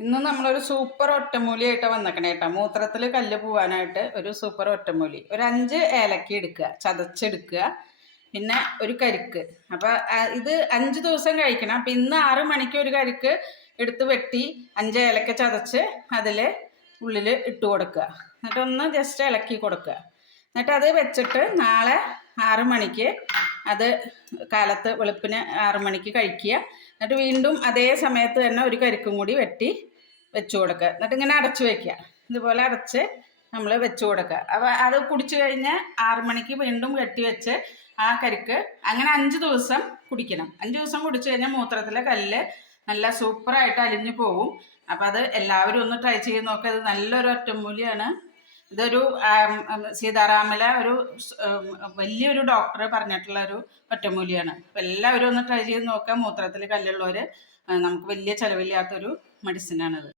ഇന്ന് നമ്മളൊരു സൂപ്പർ ഒറ്റമൂലിയായിട്ട് വന്നേക്കണേ കേട്ടോ മൂത്രത്തിൽ കല്ല് പോവാനായിട്ട് ഒരു സൂപ്പർ ഒറ്റമൂലി. ഒരു അഞ്ച് ഏലക്ക എടുക്കുക ചതച്ചെടുക്കുക പിന്നെ ഒരു കരിക്ക്. അപ്പോൾ ഇത് അഞ്ച് ദിവസം കഴിക്കണം. അപ്പം ഇന്ന് ആറ് മണിക്ക് ഒരു കരിക്ക് എടുത്ത് വെട്ടി അഞ്ച് ഏലക്ക ചതച്ച് അതിൽ ഉള്ളിൽ ഇട്ട് കൊടുക്കുക. എന്നിട്ട് ഒന്ന് ജസ്റ്റ് ഇളക്കി കൊടുക്കുക. എന്നിട്ട് അത് വെച്ചിട്ട് നാളെ ആറ് മണിക്ക് അത് കാലത്ത് വെളുപ്പിന് ആറ് മണിക്ക് കഴിക്കുക. എന്നിട്ട് വീണ്ടും അതേ സമയത്ത് തന്നെ ഒരു കരിക്കും കൂടി വെട്ടി വെച്ചു കൊടുക്കുക. എന്നിട്ട് ഇങ്ങനെ അടച്ചു വെക്കുക. ഇതുപോലെ അടച്ച് നമ്മൾ വെച്ചു കൊടുക്കുക. അപ്പോൾ അത് കുടിച്ചു കഴിഞ്ഞ് ആറു മണിക്ക് വീണ്ടും കെട്ടി വെച്ച് ആ കരിക്ക് അങ്ങനെ അഞ്ച് ദിവസം കുടിക്കണം. അഞ്ച് ദിവസം കുടിച്ചു കഴിഞ്ഞാൽ മൂത്രത്തിലെ കല്ല് നല്ല സൂപ്പറായിട്ട് അലിഞ്ഞു പോവും. അപ്പോൾ അത് എല്ലാവരും ഒന്ന് ട്രൈ ചെയ്ത് നോക്കുക അത് നല്ലൊരു ഒറ്റമൂലിയാണ്. ഇതൊരു സീതാറാമിലെ ഒരു വലിയൊരു ഡോക്ടർ പറഞ്ഞിട്ടുള്ള ഒരു ഒറ്റമൂലിയാണ് അപ്പം എല്ലാവരും ഒന്ന് ട്രൈ ചെയ്ത് നോക്കുക. മൂത്രത്തിൽ കല്ലുള്ളവർ നമുക്ക് വലിയ ചിലവില്ലാത്തൊരു മെഡിസിനാണിത്.